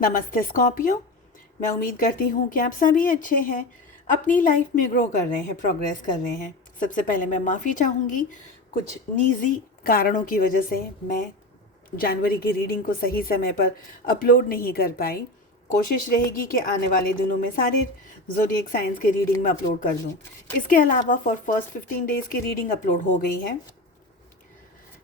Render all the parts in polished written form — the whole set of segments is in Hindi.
नमस्ते स्कॉर्पियो। मैं उम्मीद करती हूँ कि आप सभी अच्छे हैं, अपनी लाइफ में ग्रो कर रहे हैं, प्रोग्रेस कर रहे हैं। सबसे पहले मैं माफ़ी चाहूँगी, कुछ निजी कारणों की वजह से मैं जनवरी की रीडिंग को सही समय पर अपलोड नहीं कर पाई। कोशिश रहेगी कि आने वाले दिनों में सारे ज़ोडिएक साइंस की रीडिंग में अपलोड कर दूँ। इसके अलावा फॉर फर्स्ट 15 डेज़ की रीडिंग अपलोड हो गई है।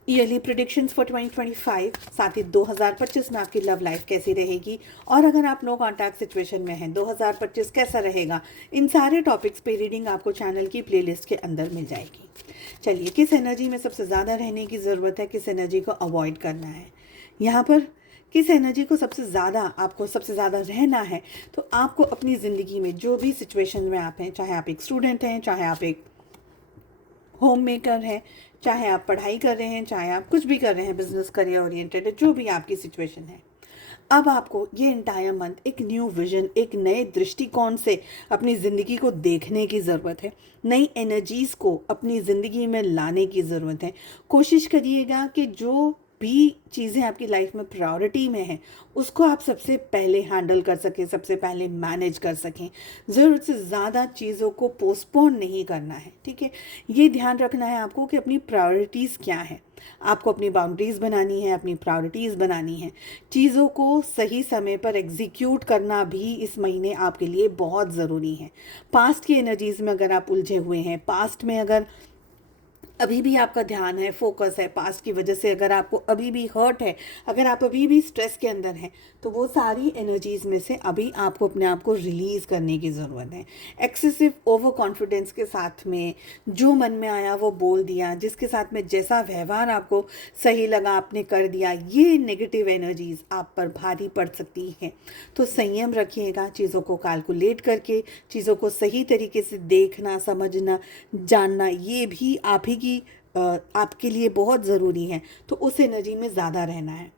ईयरली प्रिडिक्शंस फॉर 2025, साथ ही 2025 में आपकी लव लाइफ कैसी रहेगी, और अगर आप नो कॉन्टैक्ट सिचुएशन में हैं 2025 कैसा रहेगा, इन सारे टॉपिक्स पे रीडिंग आपको चैनल की प्लेलिस्ट के अंदर मिल जाएगी। चलिए, किस एनर्जी में सबसे ज़्यादा रहने की ज़रूरत है, किस एनर्जी को अवॉइड करना है, यहाँ पर किस एनर्जी को सबसे ज़्यादा रहना है, तो आपको अपनी ज़िंदगी में जो भी सिचुएशन में आप हैं, चाहे आप एक स्टूडेंट हैं, चाहे आप एक होम मेकर है, चाहे आप पढ़ाई कर रहे हैं, चाहे आप कुछ भी कर रहे हैं, बिजनेस करियर ओरिएंटेड है, जो भी आपकी सिचुएशन है, अब आपको ये एंटायर मंथ एक न्यू विजन, एक नए दृष्टिकोण से अपनी ज़िंदगी को देखने की ज़रूरत है। नई एनर्जीज़ को अपनी ज़िंदगी में लाने की ज़रूरत है। कोशिश करिएगा कि जो भी चीज़ें आपकी लाइफ में प्रायोरिटी में हैं, उसको आप सबसे पहले हैंडल कर सकें, सबसे पहले मैनेज कर सकें। ज़रूरत से ज़्यादा चीज़ों को पोस्टपोन नहीं करना है, ठीक है। ये ध्यान रखना है आपको कि अपनी प्रायोरिटीज़ क्या है। आपको अपनी बाउंड्रीज़ बनानी है, अपनी प्रायोरिटीज़ बनानी है। चीज़ों को सही समय पर एग्जीक्यूट करना भी इस महीने आपके लिए बहुत ज़रूरी है। पास्ट की एनर्जीज़ में अगर आप उलझे हुए हैं, पास्ट में अगर अभी भी आपका ध्यान है, फोकस है, पास्ट की वजह से अगर आपको अभी भी हर्ट है, अगर आप अभी भी स्ट्रेस के अंदर हैं, तो वो सारी एनर्जीज़ में से अभी आपको अपने आप को रिलीज़ करने की ज़रूरत है। एक्सेसिव ओवर कॉन्फिडेंस के साथ में जो मन में आया वो बोल दिया, जिसके साथ में जैसा व्यवहार आपको सही लगा आपने कर दिया, ये नेगेटिव एनर्जीज़ आप पर भारी पड़ सकती हैं। तो संयम रखिएगा, चीज़ों को कैलकुलेट करके, चीज़ों को सही तरीके से देखना, समझना, जानना, ये भी आप ही की आपके लिए बहुत ज़रूरी है। तो उस एनर्जी में ज़्यादा रहना है।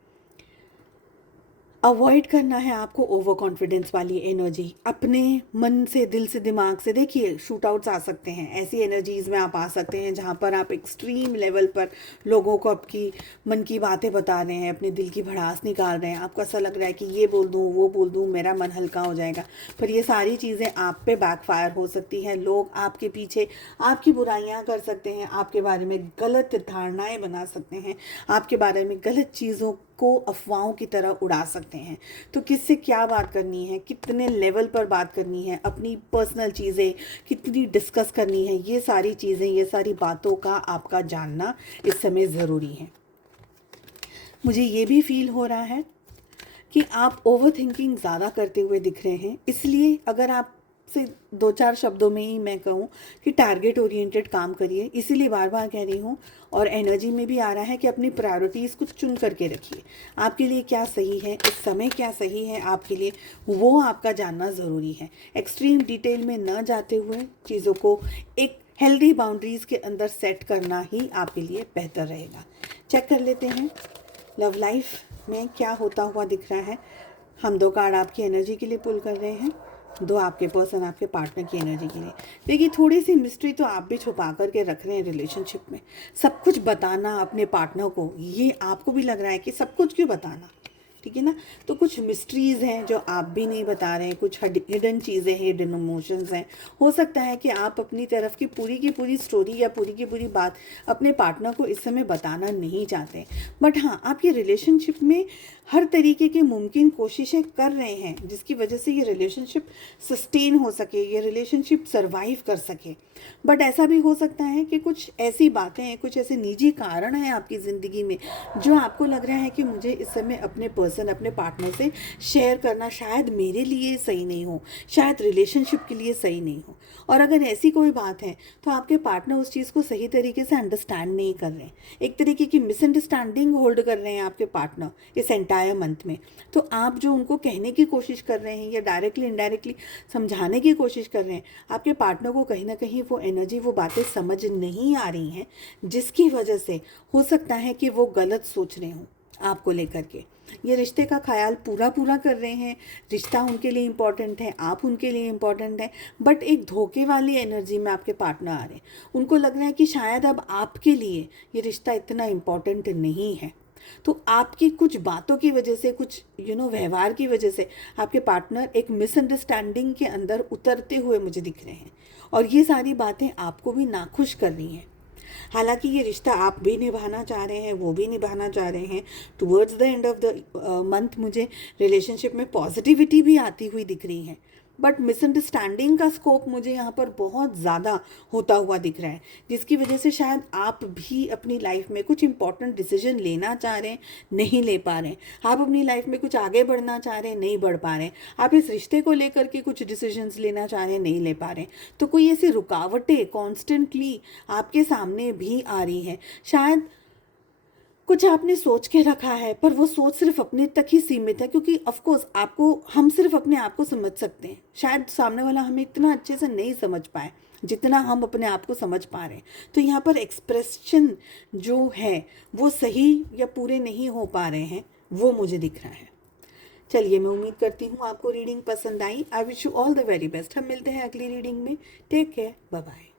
अवॉइड करना है आपको ओवर कॉन्फिडेंस वाली एनर्जी। अपने मन से, दिल से, दिमाग से, देखिए शूट आउट्स आ सकते हैं, ऐसी एनर्जीज़ में आप आ सकते हैं जहाँ पर आप एक्सट्रीम लेवल पर लोगों को आपकी मन की बातें बता रहे हैं, अपने दिल की भड़ास निकाल रहे हैं। आपको ऐसा लग रहा है कि ये बोल दूँ, वो बोल दूँ, मेरा मन हल्का हो जाएगा, पर ये सारी चीज़ें आप पे बैकफायर हो सकती हैं। लोग आपके पीछे आपकी बुराइयाँ कर सकते हैं, आपके बारे में गलत धारणाएँ बना सकते हैं, आपके बारे में गलत चीज़ों को अफवाहों की तरह उड़ा सकते हैं। तो किससे क्या बात करनी है, कितने लेवल पर बात करनी है, अपनी पर्सनल चीज़ें कितनी डिस्कस करनी है, ये सारी चीज़ें, ये सारी बातों का आपका जानना इस समय ज़रूरी है। मुझे ये भी फील हो रहा है कि आप ओवर थिंकिंग ज़्यादा करते हुए दिख रहे हैं। इसलिए अगर आप से दो चार शब्दों में ही मैं कहूँ कि टारगेट ओरिएंटेड काम करिए, इसीलिए बार बार कह रही हूँ। और एनर्जी में भी आ रहा है कि अपनी प्रायोरिटीज़ कुछ चुन करके रखिए। आपके लिए क्या सही है, इस समय क्या सही है आपके लिए, वो आपका जानना ज़रूरी है। एक्सट्रीम डिटेल में न जाते हुए चीज़ों को एक हेल्दी बाउंड्रीज़ के अंदर सेट करना ही आपके लिए बेहतर रहेगा। चेक कर लेते हैं लव लाइफ में क्या होता हुआ दिख रहा है। हम दो कार्ड आपकी एनर्जी के लिए पुल कर रहे हैं, दो आपके पर्सन, आपके पार्टनर की एनर्जी के लिए। देखिए, थोड़ी सी मिस्ट्री तो आप भी छुपा करके रख रहे हैं रिलेशनशिप में। सब कुछ बताना अपने पार्टनर को, ये आपको भी लग रहा है कि सब कुछ क्यों बताना, ठीक है ना। तो कुछ मिस्ट्रीज़ हैं जो आप भी नहीं बता रहे हैं, कुछ हिडन चीज़ें हैं, हिडन इमोशंस हैं। हो सकता है कि आप अपनी तरफ की पूरी स्टोरी या पूरी की पूरी बात अपने पार्टनर को इस समय बताना नहीं चाहते, बट हाँ, आप ये रिलेशनशिप में हर तरीके की मुमकिन कोशिशें कर रहे हैं, जिसकी वजह से ये रिलेशनशिप सस्टेन हो सके, ये रिलेशनशिप सर्वाइव कर सके। बट ऐसा भी हो सकता है कि कुछ ऐसी बातें हैं, कुछ ऐसे निजी कारण हैं आपकी ज़िंदगी में, जो आपको लग रहा है कि मुझे इस समय अपने पर्सन, अपने पार्टनर से शेयर करना शायद मेरे लिए सही नहीं हो, शायद रिलेशनशिप के लिए सही नहीं हो। और अगर ऐसी कोई बात है तो आपके पार्टनर उस चीज़ को सही तरीके से अंडरस्टैंड नहीं कर रहे हैं, एक तरीके की मिसअंडरस्टैंडिंग होल्ड कर रहे हैं आपके पार्टनर इस एंटायर मंथ में। तो आप जो उनको कहने की कोशिश कर रहे हैं या डायरेक्टली इनडायरेक्टली समझाने की कोशिश कर रहे हैं, आपके पार्टनर को कहीं ना कहीं वो एनर्जी, वो बातें समझ नहीं आ रही हैं, जिसकी वजह से हो सकता है कि वो गलत सोच रहे हों आपको लेकर के। ये रिश्ते का ख्याल पूरा कर रहे हैं, रिश्ता उनके लिए इम्पॉर्टेंट है, आप उनके लिए इम्पॉर्टेंट है, बट एक धोखे वाली एनर्जी में आपके पार्टनर आ रहे हैं। उनको लग रहा है कि शायद अब आपके लिए ये रिश्ता इतना इम्पॉर्टेंट नहीं है। तो आपकी कुछ बातों की वजह से, कुछ व्यवहार की वजह से आपके पार्टनर एक मिसअंडरस्टैंडिंग के अंदर उतरते हुए मुझे दिख रहे हैं, और ये सारी बातें आपको भी नाखुश कर रही हैं। हालांकि ये रिश्ता आप भी निभाना चाह रहे हैं, वो भी निभाना चाह रहे हैं। Towards the end of the month मुझे रिलेशनशिप में पॉजिटिविटी भी आती हुई दिख रही है, बट मिसअंडरस्टैंडिंग का स्कोप मुझे यहाँ पर बहुत ज़्यादा होता हुआ दिख रहा है, जिसकी वजह से शायद आप भी अपनी लाइफ में कुछ इंपॉर्टेंट डिसीजन लेना चाह रहे हैं, नहीं ले पा रहे हैं। आप अपनी लाइफ में कुछ आगे बढ़ना चाह रहे हैं, नहीं बढ़ पा रहे हैं। आप इस रिश्ते को लेकर के कुछ डिसीजंस लेना चाह रहे हैं, नहीं ले पा रहे हैं। तो कोई ऐसी रुकावटें कॉन्स्टेंटली आपके सामने भी आ रही हैं। शायद कुछ आपने सोच के रखा है, पर वो सोच सिर्फ अपने तक ही सीमित है, क्योंकि ऑफ कोर्स आपको, हम सिर्फ अपने आप को समझ सकते हैं, शायद सामने वाला हमें इतना अच्छे से नहीं समझ पाए जितना हम अपने आप को समझ पा रहे हैं। तो यहाँ पर एक्सप्रेशन जो है वो सही या पूरे नहीं हो पा रहे हैं, वो मुझे दिख रहा है। चलिए, मैं उम्मीद करती हूँ आपको रीडिंग पसंद आई। I wish you all the very best. हम मिलते हैं अगली रीडिंग में। Take care, bye bye.